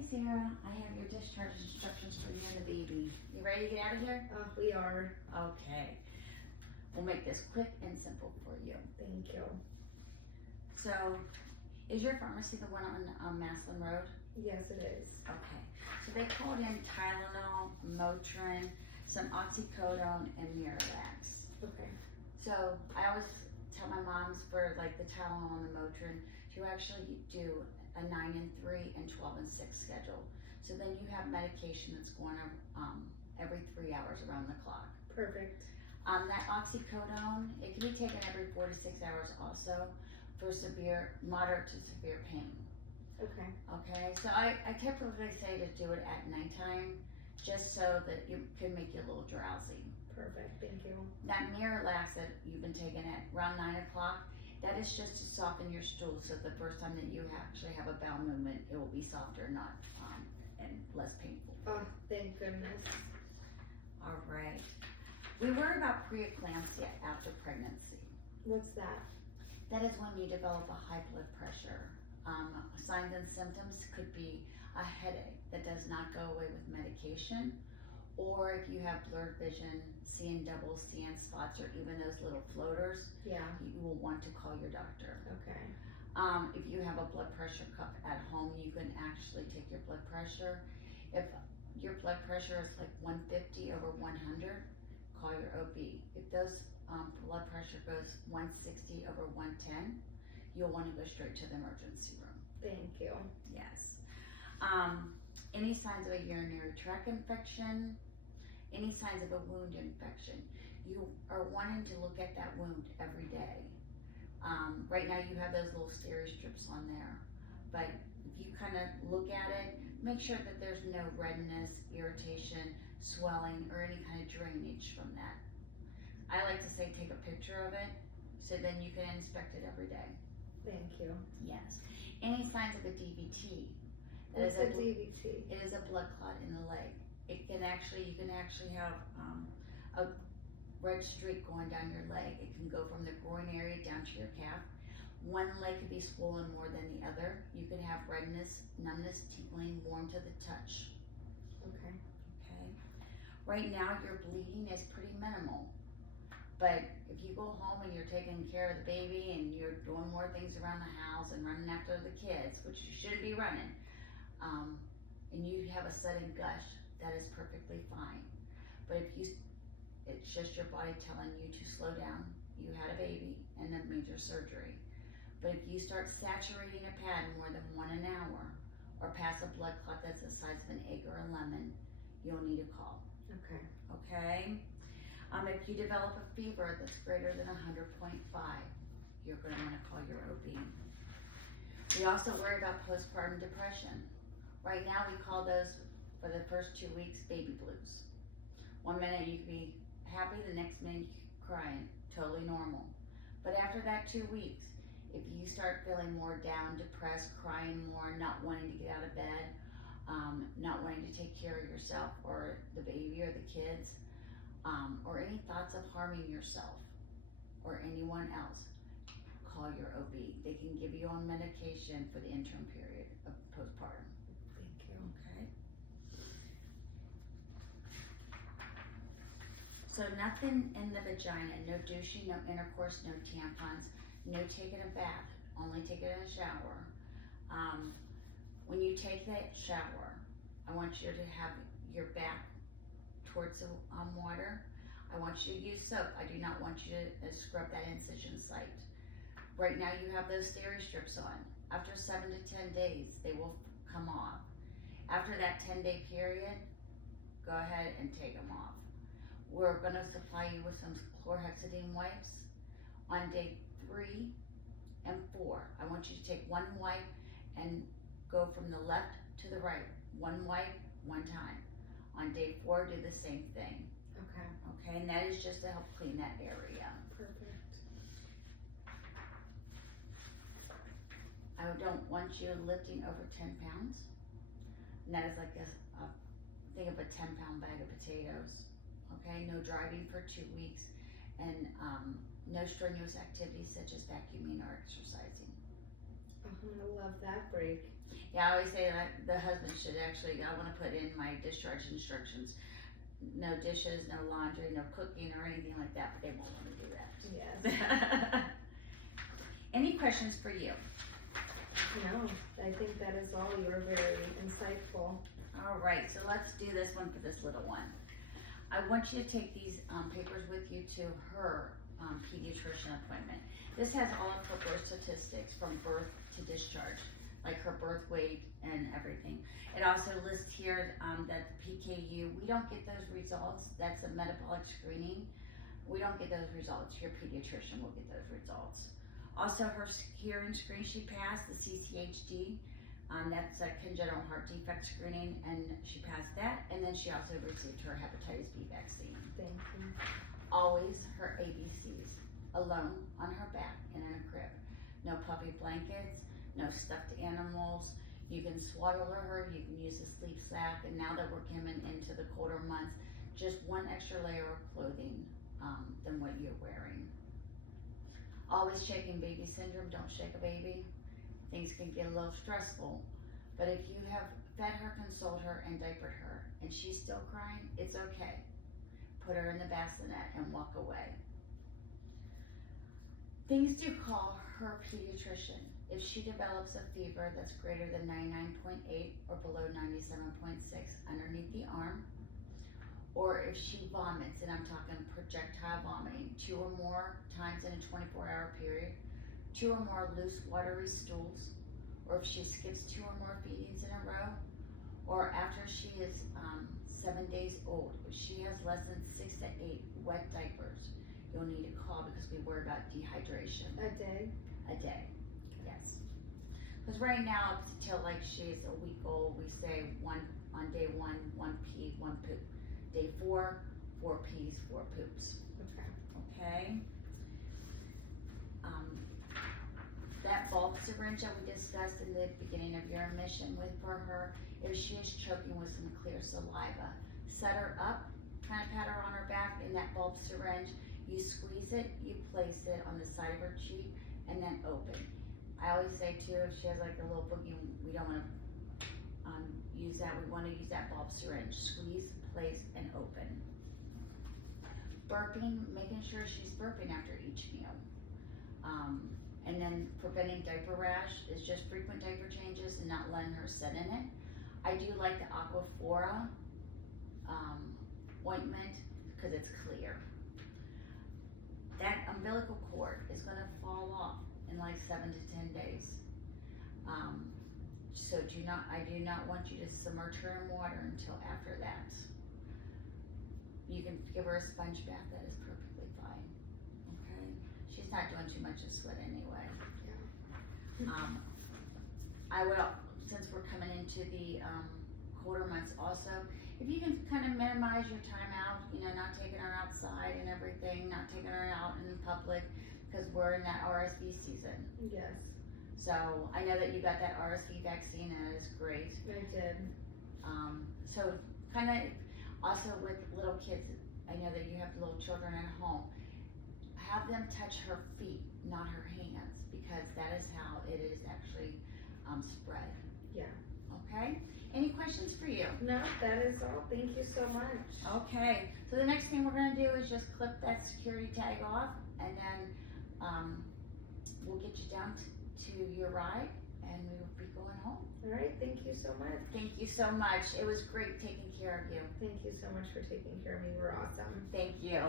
Hey Sarah, I have your discharge instructions for you and the baby. You ready to get out of here? We are. Okay. We'll make this quick and simple for you. Thank you. So, is your pharmacy the one on Maslin Road? Yes, it is. Okay. So they called in Tylenol, Motrin, some oxycodone, and Miralax. Okay. So I always tell my moms for like the Tylenol and the Motrin to actually do a 9 and 3 and 12 and 6 schedule. So then you have medication that's going every 3 hours around the clock. Perfect. That oxycodone, it can be taken every 4 to 6 hours also for moderate to severe pain. Okay. Okay, so I typically say to do it at nighttime just so that it can make you a little drowsy. Perfect. Thank you. That Miralax that you've been taking at around 9 o'clock, that is just to soften your stool so the first time that you actually have a bowel movement, it will be softer, not and less painful. Oh, thank goodness. All right. We worry about preeclampsia after pregnancy. What's that? That is when you develop a high blood pressure. Signs and symptoms could be a headache that does not go away with medication, or if you have blurred vision, seeing doubles, seeing spots, or even those little floaters, Yeah. you will want to call your doctor. Okay. If you have a blood pressure cuff at home, you can actually take your blood pressure. If your blood pressure is like 150 over 100, call your OB. If those blood pressure goes 160 over 110, you'll want to go straight to the emergency room. Thank you. Yes. Any signs of a urinary tract infection, any signs of a wound infection, you are wanting to look at that wound every day. Right now you have those little steri strips on there, but if you kind of look at it, make sure that there's no redness, irritation, swelling, or any kind of drainage from that. I like to say take a picture of it, so then you can inspect it every day. Thank you. Yes. Any signs of a DVT? That What's is a DVT? It is a blood clot in the leg. You can actually have a red streak going down your leg. It can go from the groin area down to your calf. One leg could be swollen more than the other. You can have redness, numbness, tingling, warm to the touch. Okay. Okay. Right now your bleeding is pretty minimal. But if you go home and you're taking care of the baby and you're doing more things around the house and running after the kids, which you shouldn't be running, and you have a sudden gush, that is perfectly fine. But it's just your body telling you to slow down. You had a baby and a major surgery. But if you start saturating a pad more than 1 an hour, or pass a blood clot that's the size of an egg or a lemon, you'll need a call. Okay. Okay? If you develop a fever that's greater than 100.5, you're going to want to call your OB. We also worry about postpartum depression. Right now we call those, for the first 2 weeks, baby blues. 1 minute you can be happy, the next minute you're crying, totally normal. But after that 2 weeks, if you start feeling more down, depressed, crying more, not wanting to get out of bed, not wanting to take care of yourself or the baby or the kids, or any thoughts of harming yourself or anyone else, call your OB. They can give you on medication for the interim period of postpartum. Thank you. Okay. So nothing in the vagina, no douching, no intercourse, no tampons, no taking a bath, only taking a shower. When you take that shower, I want you to have your back towards the water. I want you to use soap. I do not want you to scrub that incision site. Right now you have those steri strips on. After 7 to 10 days, they will come off. After that 10-day period, go ahead and take them off. We're gonna supply you with some chlorhexidine wipes. On day 3 and 4, I want you to take one wipe and go from the left to the right. One wipe, one time. On day 4, do the same thing. Okay. Okay, and that is just to help clean that area. Perfect. I don't want you lifting over 10 pounds. And that is like think of a 10-pound bag of potatoes. Okay, no driving for 2 weeks, and no strenuous activities such as vacuuming or exercising. I'm gonna love that break. Yeah, I always say that the husband should actually, I wanna put in my discharge instructions, no dishes, no laundry, no cooking or anything like that, but they won't wanna do that. Yes. Any questions for you? No, I think that is all. You were very insightful. Alright, so let's do this one for this little one. I want you to take these papers with you to her pediatrician appointment. This has all of her birth statistics from birth to discharge, like her birth weight and everything. It also lists here that PKU, we don't get those results, that's a metabolic screening. We don't get those results, your pediatrician will get those results. Also her hearing screen she passed, the CCHD, that's a congenital heart defect screening, and she passed that, and then she also received her hepatitis B vaccine. Thank you. Always her ABCs, alone on her back and in a crib. No puppy blankets, no stuffed animals. You can swaddle her, you can use a sleep sack, and now that we're coming into the colder months, just one extra layer of clothing than what you're wearing. Always shaking baby syndrome, don't shake a baby. Things can get a little stressful, but if you have fed her, consoled her, and diapered her, and she's still crying, it's okay. Put her in the bassinet and walk away. Things to call her pediatrician. If she develops a fever that's greater than 99.8 or below 97.6 underneath the arm, or if she vomits, and I'm talking projectile vomiting, 2 or more times in a 24-hour period, 2 or more loose watery stools, or if she skips 2 or more feedings in a row, or after she is 7 days old, if she has less than 6 to 8 wet diapers, you'll need to call because we worry about dehydration. A day? A day, yes. Because right now, up till like she's a week old, we say on day 1, 1 pee, 1 poop. Day 4, 4 pees, 4 poops. Okay. Okay? That bulk syringe that we discussed in the beginning of your admission with for her, if she is choking with some clear saliva, set her up, kind of pat her on her back in that bulk syringe. You squeeze it, you place it on the side of her cheek, and then open. I always say too, if she has like a little boogie, we don't want to use that. We want to use that bulb syringe. Squeeze, place, and open. Burping, making sure she's burping after each meal. And then preventing diaper rash is just frequent diaper changes and not letting her sit in it. I do like the Aquaphora ointment because it's clear. That umbilical cord is going to fall off in like 7 to 10 days. So I do not want you to submerge her in water until after that. You can give her a sponge bath, that is perfectly fine. Okay? She's not doing too much of sweat anyway. Yeah. I will, since we're coming into the colder months also, if you can kind of minimize your time out, not taking her outside and everything, not taking her out in public, because we're in that RSV season. Yes, So I know that you got that RSV vaccine, and that is great. I did. So kind of also with little kids, I know that you have little children at home. Have them touch her feet, not her hands, because that is how it is actually spread. Yeah. Okay? Any questions for you? No, that is all. Thank you so much. Okay, so the next thing we're gonna do is just clip that security tag off, and then we'll get you down to your ride, and we will be going home. All right, thank you so much. Thank you so much. It was great taking care of you. Thank you so much for taking care of me. You were awesome. Thank you.